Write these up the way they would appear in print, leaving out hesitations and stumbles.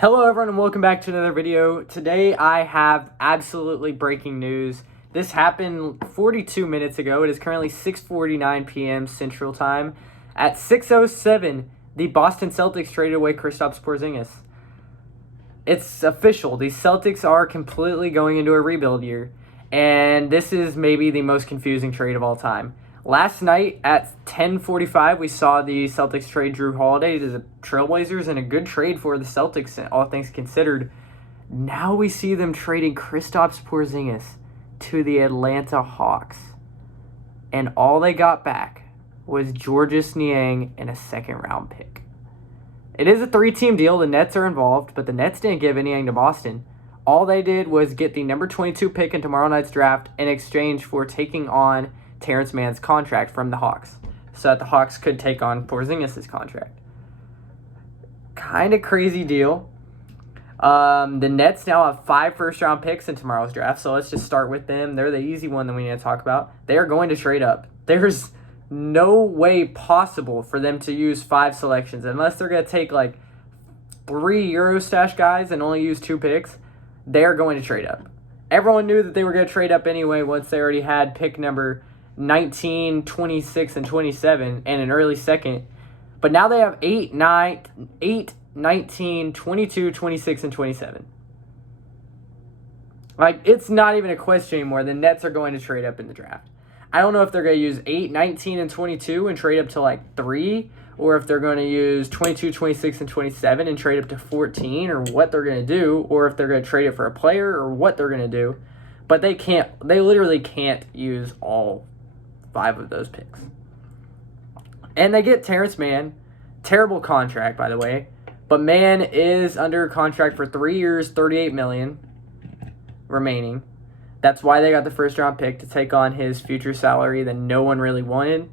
Hello everyone and welcome back to another video. Today I have absolutely breaking news. This happened 42 minutes ago. It is currently 6:49 p.m. Central Time. At 6:07, the Boston Celtics traded away Kristaps Porzingis. It's official. The Celtics are completely going into a rebuild year. And this is maybe the most confusing trade of all time. Last night at 10:45, we saw the Celtics trade Drew Holiday to the Trailblazers, and a good trade for the Celtics, all things considered. Now we see them trading Kristaps Porzingis to the Atlanta Hawks. And all they got back was Georges Niang and a second-round pick. It is a three-team deal. The Nets are involved, but the Nets didn't give Niang to Boston. All they did was get the number 22 pick in tomorrow night's draft in exchange for taking on Terrence Mann's contract from the Hawks, so that the Hawks could take on Porzingis' contract. Kind of crazy deal. The Nets now have 5 first-round picks in tomorrow's draft, so let's just start with them. They're the easy one that we need to talk about. They are going to trade up. There's no way possible for them to use 5 selections unless they're going to take like 3 Eurostash guys and only use 2 picks. They're going to trade up. Everyone knew that they were going to trade up anyway once they already had pick number 19, 26, and 27, and an early second. But now they have 8, 19, 22, 26, and 27. Like, it's not even a question anymore. The Nets are going to trade up in the draft. I don't know if they're going to use 8, 19, and 22 and trade up to like 3, or if they're going to use 22, 26, and 27 and trade up to 14, or what they're going to do, or if they're going to trade it for a player, or what they're going to do. But they literally can't use all 5 of those picks. And they get Terrence Mann. Terrible contract, by the way. But Mann is under contract for 3 years, $38 million remaining. That's why they got the first-round pick, to take on his future salary that no one really wanted.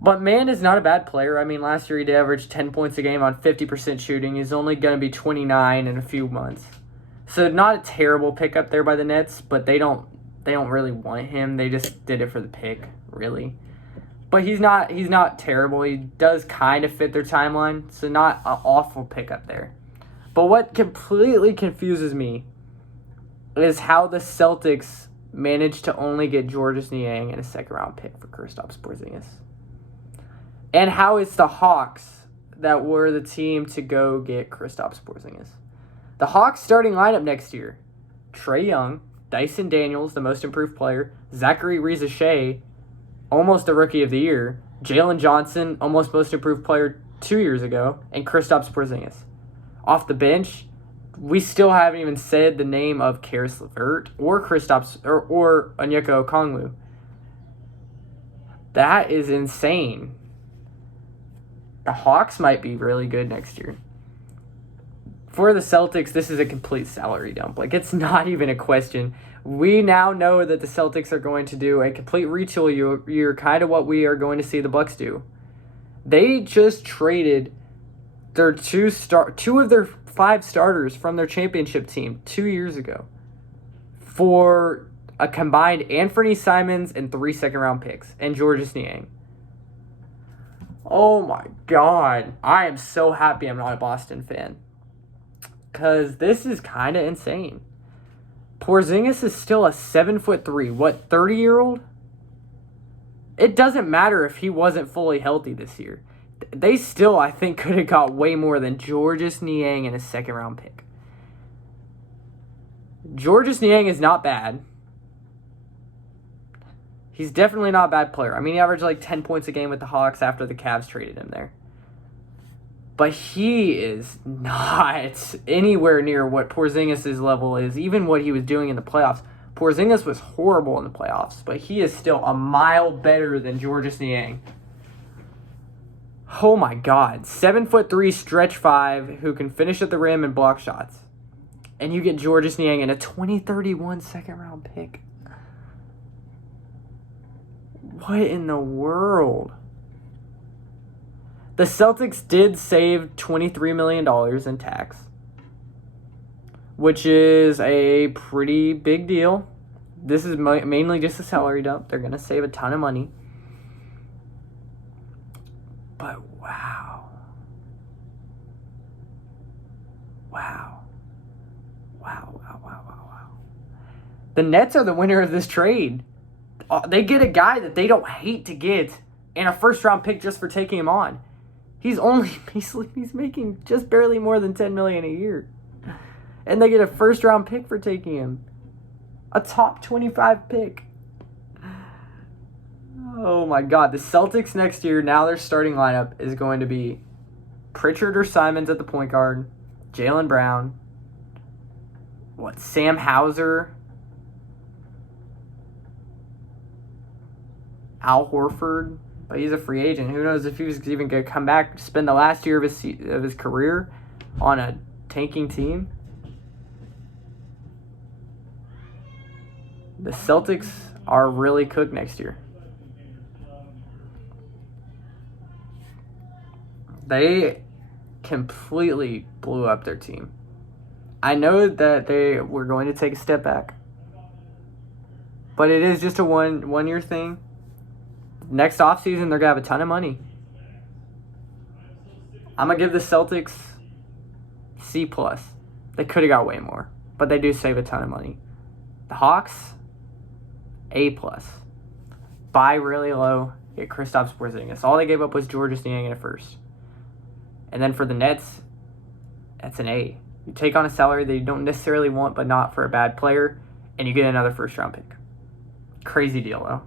But Mann is not a bad player. I mean, last year he did average 10 points a game on 50% shooting. He's only going to be 29 in a few months. So not a terrible pickup there by the Nets, but they don't really want him. They just did it for the pick, really. But he's not terrible. He does kind of fit their timeline, so not an awful pickup there. But what completely confuses me is how the Celtics managed to only get Georges Niang and a second-round pick for Kristaps Porzingis. And how it's the Hawks that were the team to go get Kristaps Porzingis. The Hawks starting lineup next year: Trae Young, Dyson Daniels, the most improved player, Zachary Reza-Shea, almost a rookie of the year, Jalen Johnson, almost most improved player 2 years ago, and Kristaps Porzingis. Off the bench, we still haven't even said the name of Karis LeVert or Kristaps or Onyeka Okongwu. That is insane. The Hawks might be really good next year. For the Celtics, this is a complete salary dump. Like, it's not even a question. We now know that the Celtics are going to do a complete retool year, kind of what we are going to see the Bucks do. They just traded their two of their 5 starters from their championship team 2 years ago for a combined Anthony Simons and 3 second-round picks and Georges Niang. Oh my God. I am so happy I'm not a Boston fan, because this is kind of insane. Porzingis is still a 7'3", 30-year-old? It doesn't matter if he wasn't fully healthy this year. They still, I think, could have got way more than Georges Niang and a second-round pick. Georges Niang is not bad. He's definitely not a bad player. I mean, he averaged like 10 points a game with the Hawks after the Cavs traded him there. But he is not anywhere near what Porzingis' level is, even what he was doing in the playoffs. Porzingis was horrible in the playoffs, but he is still a mile better than Georges Niang. Oh my God. 7'3", stretch 5, who can finish at the rim and block shots. And you get Georges Niang and a 2031 second-round pick. What in the world? The Celtics did save $23 million in tax, which is a pretty big deal. This is mainly just a salary dump. They're going to save a ton of money. But wow. Wow. Wow. The Nets are the winner of this trade. They get a guy that they don't hate to get and a first-round pick just for taking him on. He's making just barely more than $10 million a year. And they get a first-round pick for taking him. A top 25 pick. Oh my God. The Celtics next year, now their starting lineup is going to be Pritchard or Simons at the point guard, Jaylen Brown, Sam Hauser, Al Horford, but he's a free agent. Who knows if he's even going to come back, spend the last year of his career on a tanking team. The Celtics are really cooked next year. They completely blew up their team. I know that they were going to take a step back, but it is just a one-year thing. Next offseason, they're going to have a ton of money. I'm going to give the Celtics C+. They could have got way more, but they do save a ton of money. The Hawks, A+. Buy really low, get Kristaps Porzingis. All they gave up was Georges Niang in a first. And then for the Nets, that's an A. You take on a salary that you don't necessarily want, but not for a bad player, and you get another first-round pick. Crazy deal, though.